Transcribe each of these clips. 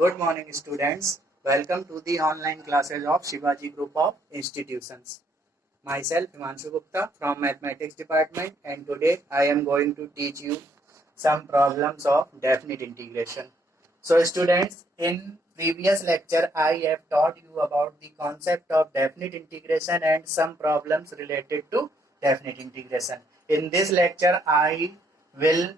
Good morning, students. Welcome to the online classes of Shivaji Group of Institutions. Myself, Himanshu Gupta from Mathematics Department, and today I am going to teach you some problems of definite integration. So, students, in previous lecture, I have taught you about the concept of definite integration and some problems related to definite integration. In this lecture, I will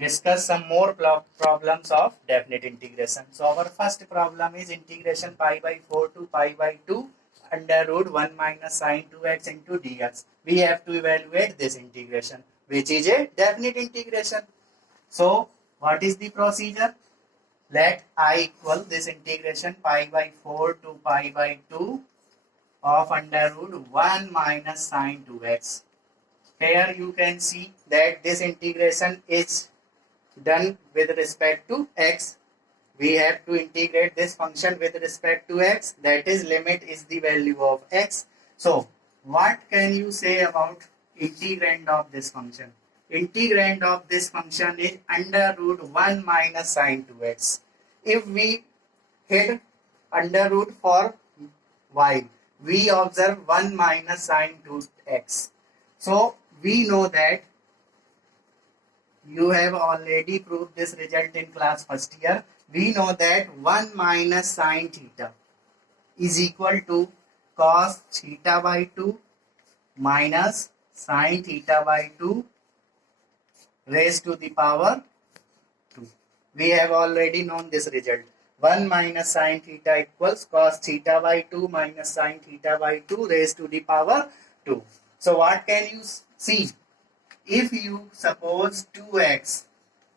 discuss some more problems of definite integration. So our first problem is integration pi by 4 to pi by 2 under root 1 minus sine 2x into dx. We have to evaluate this integration, which is a definite integration. So what is the procedure? Let I equal this integration pi by 4 to pi by 2 of under root 1 minus sine 2x. Here you can see that this integration is done with respect to x. We have to integrate this function with respect to x, that is limit is the value of x. So what can you say about integrand of this function? Integrand of this function is under root 1 minus sine 2x. If we hit under root for y, we observe 1 minus sine 2x. So we know that you have already proved this result in class first year. We know that 1 minus sine theta is equal to cos theta by 2 minus sine theta by 2 raised to the power 2. We have already known this result. 1 minus sine theta equals cos theta by 2 minus sine theta by 2 raised to the power 2. So what can you see? If you suppose 2x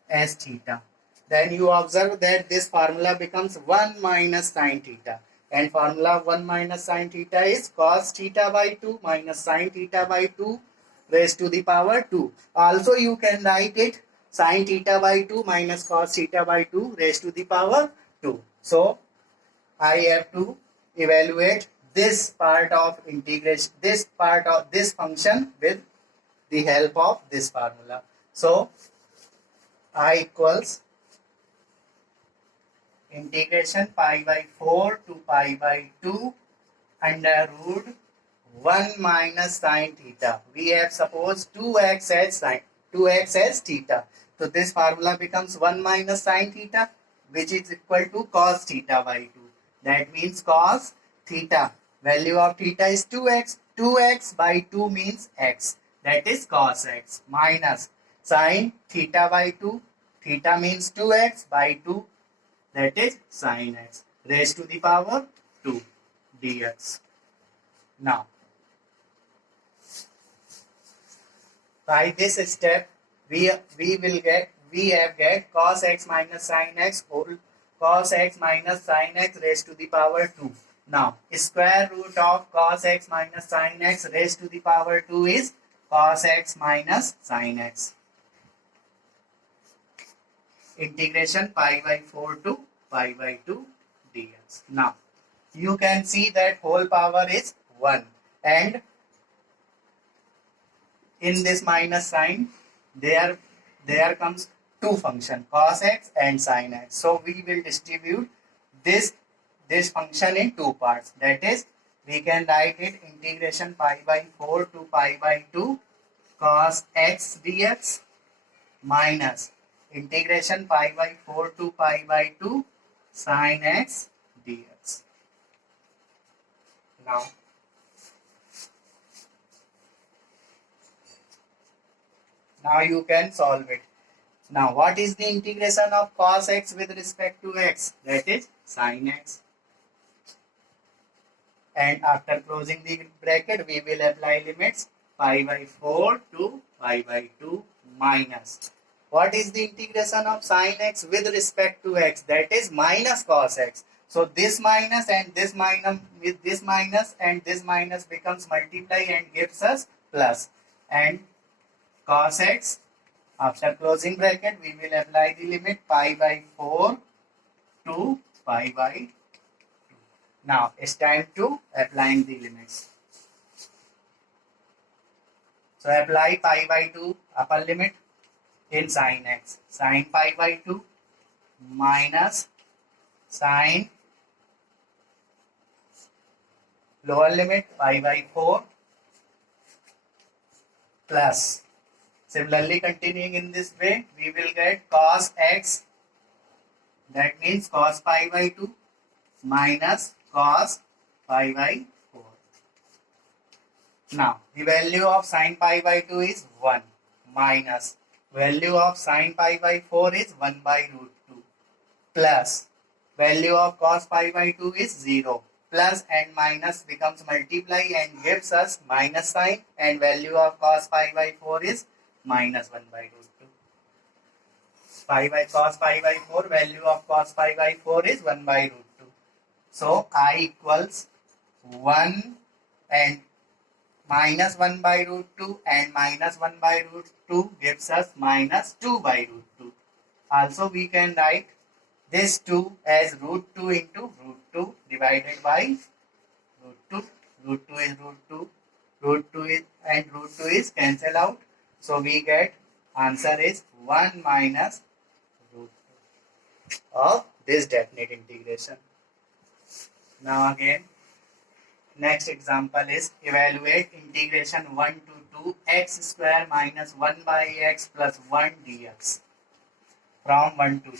as theta, then you observe that this formula becomes 1 minus sine theta, and formula 1 minus sine theta is cos theta by 2 minus sine theta by 2 raised to the power 2. Also you can write it sine theta by 2 minus cos theta by 2 raised to the power 2. So I have to evaluate this part of integration, this part of this function with the help of this formula. So I equals integration pi by 4 to pi by 2 under root 1 minus sine theta. We have supposed 2x as sine, 2x as theta. So this formula becomes 1 minus sine theta, which is equal to cos theta by 2. That means cos theta, value of theta is 2x. 2x by 2 means x. That is cos x minus sine theta by 2. Theta means 2x by 2. That is sine x raised to the power 2 dx. Now, by this step, we have get cos x minus sine x whole cos x minus sine x raised to the power 2. Now, square root of cos x minus sine x raised to the power 2 is cos x minus sine x. Integration pi by 4 to pi by 2 dx. Now, you can see that whole power is 1, and in this minus sign there comes two function cos x and sin x. So we will distribute this function in two parts. That is, we can write it integration pi by 4 to pi by 2 cos x dx minus integration pi by 4 to pi by 2 sin x dx. Now you can solve it. Now what is the integration of cos x with respect to x? That is sin x. And after closing the bracket, we will apply limits pi by 4 to pi by 2 minus. What is the integration of sin x with respect to x? That is minus cos x. So this minus and this minus with this minus and this minus becomes multiply and gives us plus. And cos x, after closing bracket, we will apply the limit pi by 4 to pi by 2. Now it's time to applying the limits. So apply pi by 2 upper limit in sin x. Sin pi by 2 minus sine lower limit pi by 4 plus. Similarly, continuing in this way, we will get cos x, that means cos pi by 2 minus cos pi by 4. Now, the value of sin pi by 2 is 1 minus value of sin pi by 4 is 1 by root 2 plus value of cos pi by 2 is 0. Plus and minus becomes multiply and gives us minus sign, and value of cos pi by 4 is minus 1 by root 2. Pi by cos pi by 4, value of cos pi by 4 is 1 by root 2. So I equals 1 and minus 1 by root 2, and minus 1 by root 2 gives us minus 2 by root 2. Also we can write this 2 as root 2 into root 2 divided by root 2. Root 2 is root 2. Root 2 is and root 2 is cancel out. So we get answer is 1 minus root 2 of this definite integration. Now again, next example is evaluate integration 1 to 2 x square minus 1 by x plus 1 dx from 1 to 2.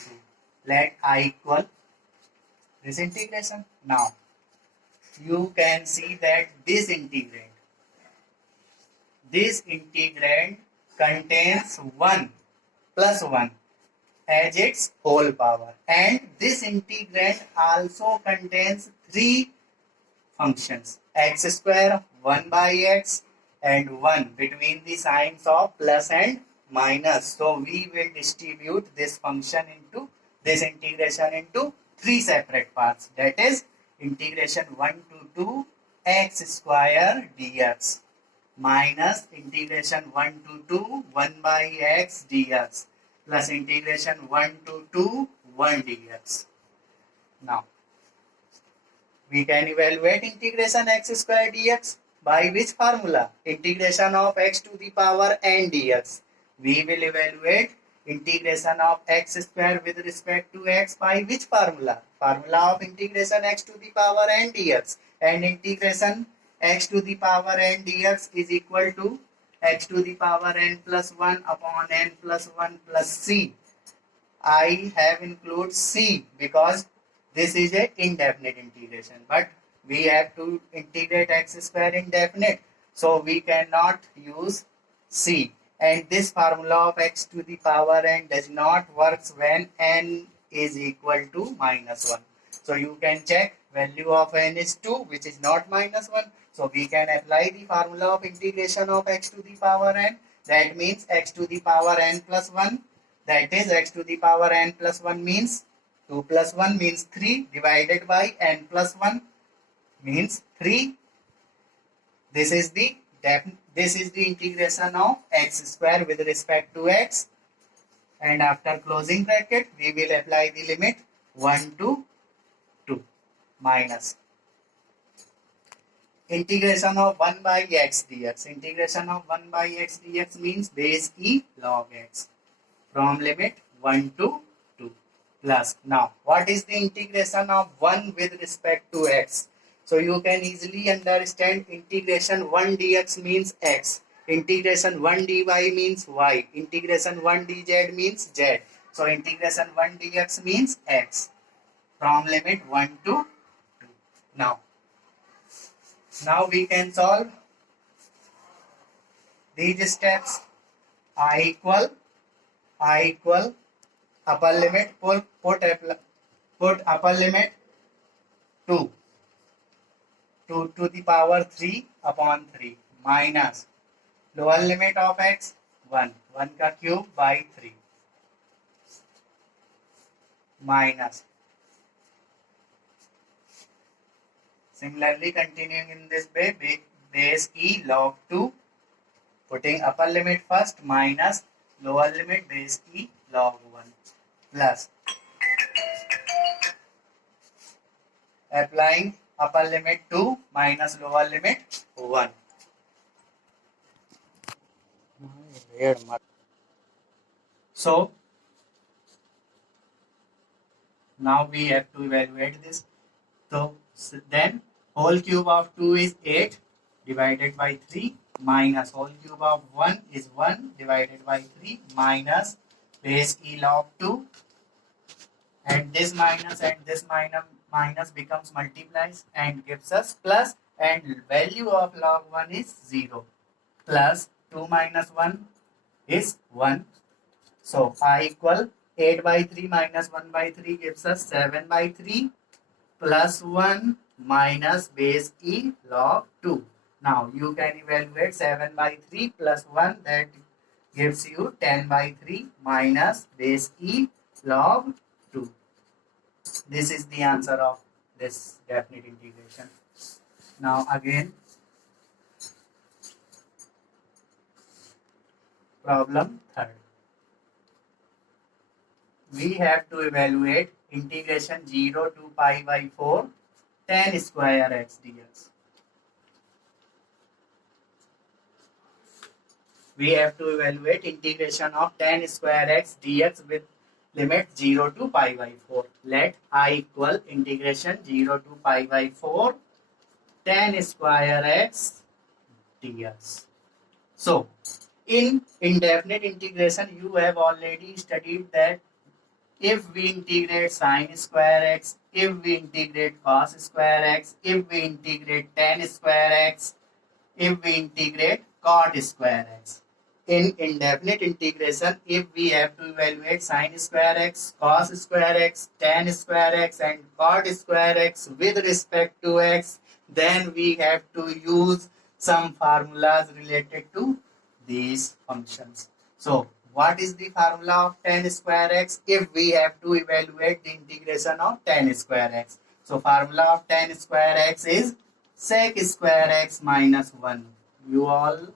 Let I equal this integration. Now, you can see that this integrand contains 1 plus 1 as its whole power, and this integrand also contains 3 functions, x square, 1 by x, and 1 between the signs of plus and minus. So we will distribute this function into this integration into 3 separate parts, that is integration 1 to 2 x square dx minus integration 1 to 2 1 by x dx plus integration 1 to 2 1 dx. Now we can evaluate integration x square dx by which formula? Integration of x to the power n dx. We will evaluate integration of x square with respect to x by which formula? Formula of integration x to the power n dx, and integration x to the power n dx is equal to x to the power n plus 1 upon n plus 1 plus c. I have included c because this is a indefinite integration, but we have to integrate x square indefinite, so we cannot use c. And this formula of x to the power n does not works when n is equal to minus 1. So you can check value of n is 2, which is not minus 1. So we can apply the formula of integration of x to the power n. That means x to the power n plus 1. That is x to the power n plus 1 means 2 plus 1 means 3 divided by n plus 1 means 3. This is the integration of x square with respect to x, and after closing bracket we will apply the limit 1 to 2 minus integration of 1 by x dx. Integration of 1 by x dx means base e log x from limit 1 to 2 plus. Now, what is the integration of 1 with respect to x? So, you can easily understand integration 1 dx means x. Integration 1 dy means y. Integration 1 dz means z. So, integration 1 dx means x from limit 1 to 2. Now we can solve these steps. I equal upper limit, put upper limit 2 to the power 3 upon 3 minus lower limit of x 1 का cube by 3 minus. Similarly, continuing in this way, base e log 2, putting upper limit first minus lower limit base e log 1 plus applying upper limit 2 minus lower limit 1. So Now we have to evaluate this. So then whole cube of 2 is 8 divided by 3 minus whole cube of 1 is 1 divided by 3 minus base e log 2, and this minus becomes multiplies and gives us plus, and value of log 1 is 0, plus 2 minus 1 is 1. So I equal 8 by 3 minus 1 by 3 gives us 7 by 3 plus 1 minus base e log 2. Now you can evaluate 7 by 3 plus 1, that gives you 10 by 3 minus base e log 2. This is the answer of this definite integration. Now again, problem third. We have to evaluate integration 0 to pi by 4 tan square x dx. We have to evaluate integration of tan square x dx with limit 0 to pi by 4. Let I equal integration 0 to pi by 4 tan square x dx. So, in indefinite integration, you have already studied that if we integrate sine square x, if we integrate cos square x, if we integrate tan square x, if we integrate cot square x. In indefinite integration, if we have to evaluate sine square x, cos square x, tan square x and cot square x with respect to x, then we have to use some formulas related to these functions. So, what is the formula of tan square x if we have to evaluate the integration of tan square x? So, formula of tan square x is sec square x minus 1. You all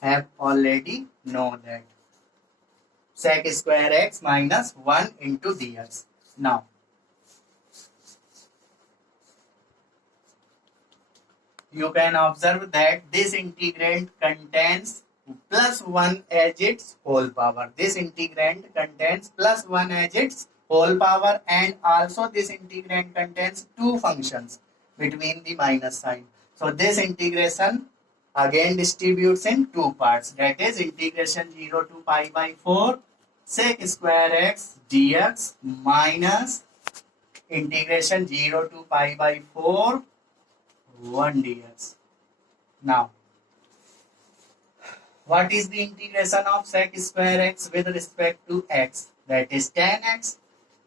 have already know that. Sec square x minus 1 into dx. Now, you can observe that this integrand contains plus 1 as its whole power. This integrand contains plus 1 as its whole power, and also this integrand contains two functions between the minus sign. So this integration again distributes in two parts, that is integration 0 to pi by 4 sec square x dx minus integration 0 to pi by 4 1 dx. Now, what is the integration of sec square x with respect to x? That is tan x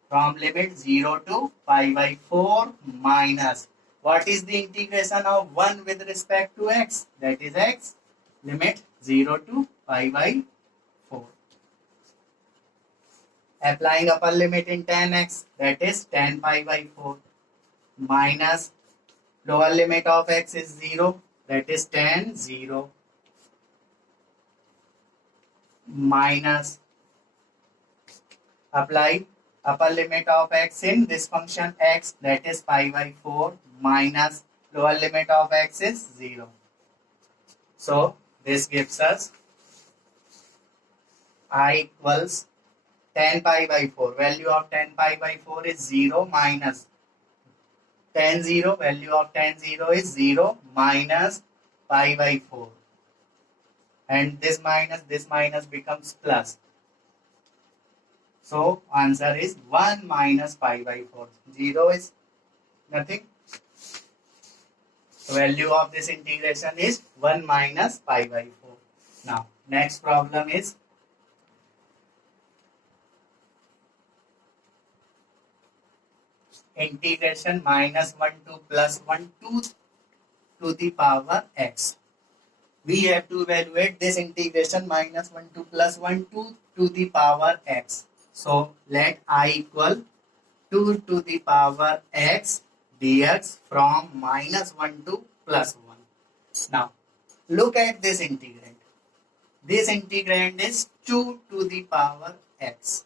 from limit 0 to pi by 4 minus. What is the integration of 1 with respect to x? That is x limit 0 to pi by 4. Applying upper limit in tan x, that is tan pi by 4 minus lower limit of x is 0, that is tan 0 minus apply upper limit of x in this function x, that is pi by 4 minus lower limit of x is 0. So this gives us I equals tan pi by 4. Value of tan pi by 4 is 0 minus tan 0. Value of tan 0 is 0 minus pi by 4. And this minus becomes plus. So answer is 1 minus pi by 4. 0 is nothing. Value of this integration is 1 minus pi by 4. Now, next problem is integration minus 1 to plus 1 to the power x. We have to evaluate this integration minus 1 to plus 1 to the power x. So, let I equal 2 to the power x dx from minus 1 to plus 1. Now, look at this integrand. This integrand is 2 to the power x,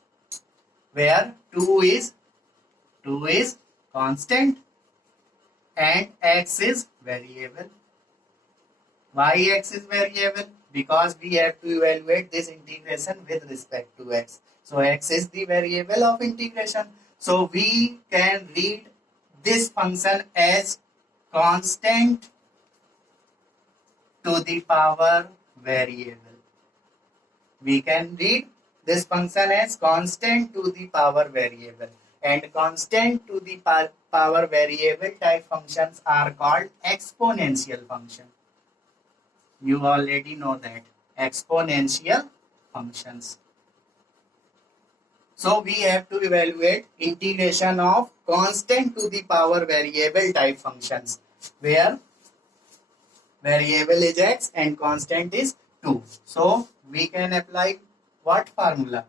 where 2 is constant and x is variable. Why x is variable? Because we have to evaluate this integration with respect to x. So x is the variable of integration. So we can read this function as constant to the power variable. We can read this function as constant to the power variable, and constant to the power variable type functions are called exponential function. You already know that exponential functions. So we have to evaluate integration of constant to the power variable type functions, where variable is x and constant is 2. So we can apply what formula?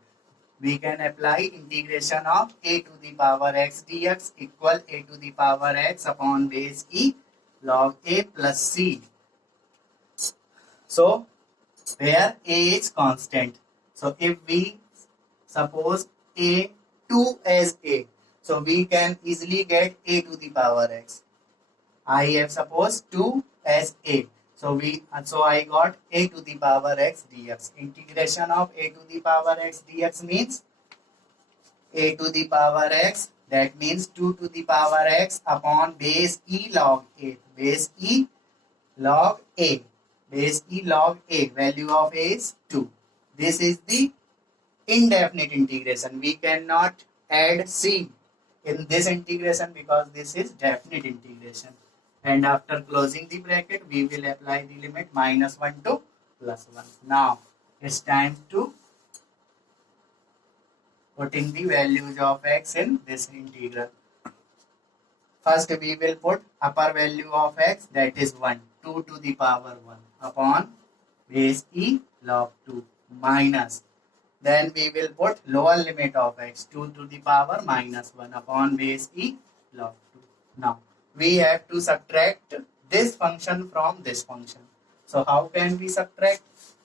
We can apply integration of a to the power x dx equal a to the power x upon base e log a plus c. So where a is constant. So if we suppose a 2 as a, so we can easily get a to the power x. I have supposed 2 as a. So I got a to the power x dx. Integration of a to the power x dx means a to the power x, that means 2 to the power x upon base e log a. Base e log a. Base e log a. Value of a is 2. This is the indefinite integration. We cannot add c in this integration because this is definite integration. And after closing the bracket, we will apply the limit -1 to +1. Now it's time to putting the values of x in this integral. First we will put upper value of x, that is 1, 2 to the power 1 upon base e log 2 minus. Then we will put lower limit of x, 2 to the power -1 upon base e log 2. Now we have to subtract this function from this function. So how can we subtract?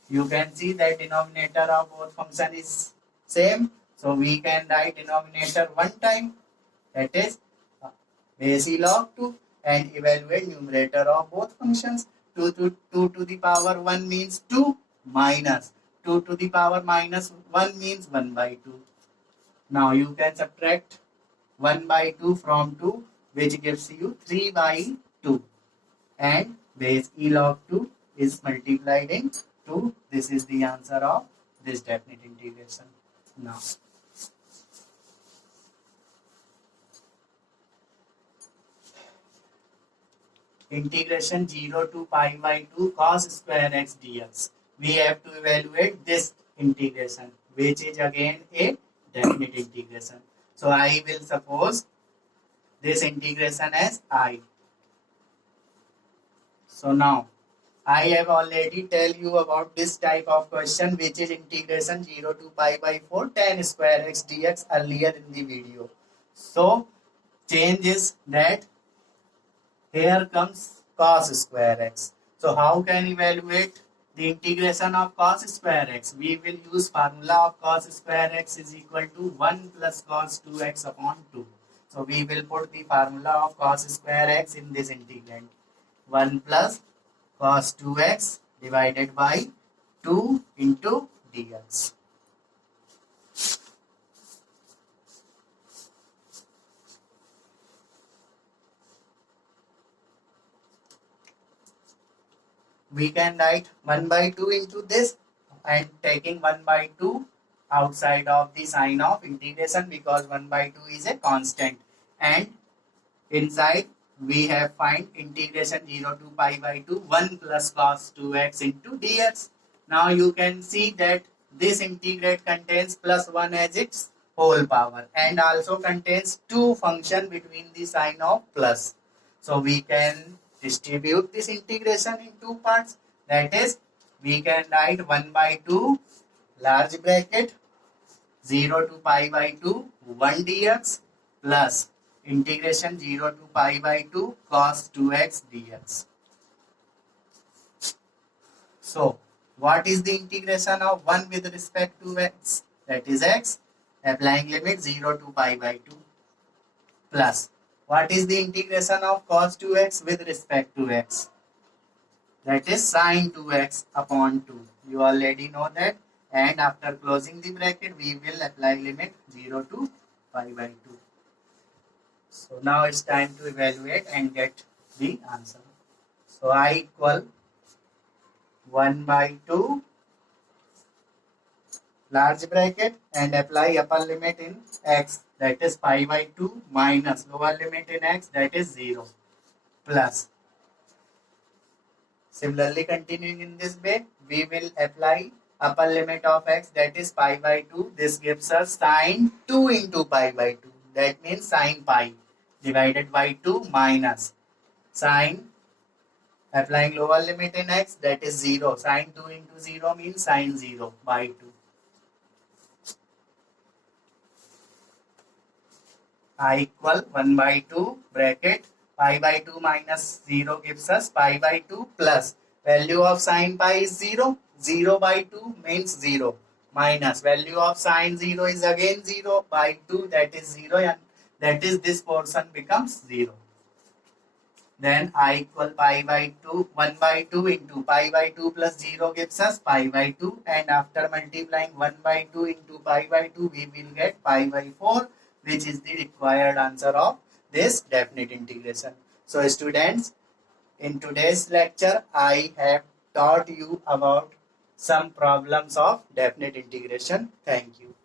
You can see that denominator of both function is same. So we can write denominator one time, that is base e log 2, and evaluate numerator of both functions. 2 to the power 1 means 2 minus 2 to the power -1 means 1 by 2. Now you can subtract 1 by 2 from 2, which gives you 3 by 2. And base e log 2 is multiplied in 2. This is the answer of this definite integration. Now, integration 0 to pi by 2 cos square x dx. We have to evaluate this integration, which is again a definite integration. So I will suppose this integration as I. So now I have already tell you about this type of question, which is integration 0 to pi by 4 tan square x dx earlier in the video. So change is that here comes cos square x. So how can evaluate the integration of cos square x? We will use formula of cos square x is equal to 1 plus cos 2x upon 2. So we will put the formula of cos square x in this integrand. 1 plus cos 2x divided by 2 into dx. We can write 1 by 2 into this, and taking 1 by 2 outside of the sign of integration, because 1 by 2 is a constant, and inside we have find integration 0 to pi by 2 1 plus cos 2x into dx. Now you can see that this integrate contains +1 as its whole power, and also contains two function between the sign of plus. So we can distribute this integration in two parts, that is we can write 1 by 2 large bracket 0 to pi by 2 1 dx plus integration 0 to pi by 2 cos 2x dx. So what is the integration of 1 with respect to x? That is x, applying limit 0 to pi by 2, plus what is the integration of cos 2x with respect to x? That is sin 2x upon 2. You already know that. And after closing the bracket, we will apply limit 0 to pi by 2. So now it's time to evaluate and get the answer. So I equal 1 by 2 large bracket and apply upper limit in x, that is pi by 2, minus lower limit in x, that is 0, plus. Similarly, continuing in this way, we will apply upper limit of x, that is pi by 2. This gives us sine 2 into pi by 2. That means sine pi divided by 2 minus sine, applying lower limit in x, that is 0. Sine 2 into 0 means sine 0 by 2. I equal 1 by 2 bracket pi by 2 minus 0 gives us pi by 2 plus value of sine pi is 0. 0 by 2 means 0 minus value of sine 0 is again 0 by 2, that is 0, and that is this portion becomes 0. Then I equal pi by 2, 1 by 2 into pi by 2 plus 0 gives us pi by 2, and after multiplying 1 by 2 into pi by 2 we will get pi by 4, which is the required answer of this definite integration. So students, in today's lecture I have taught you about some problems of definite integration. Thank you.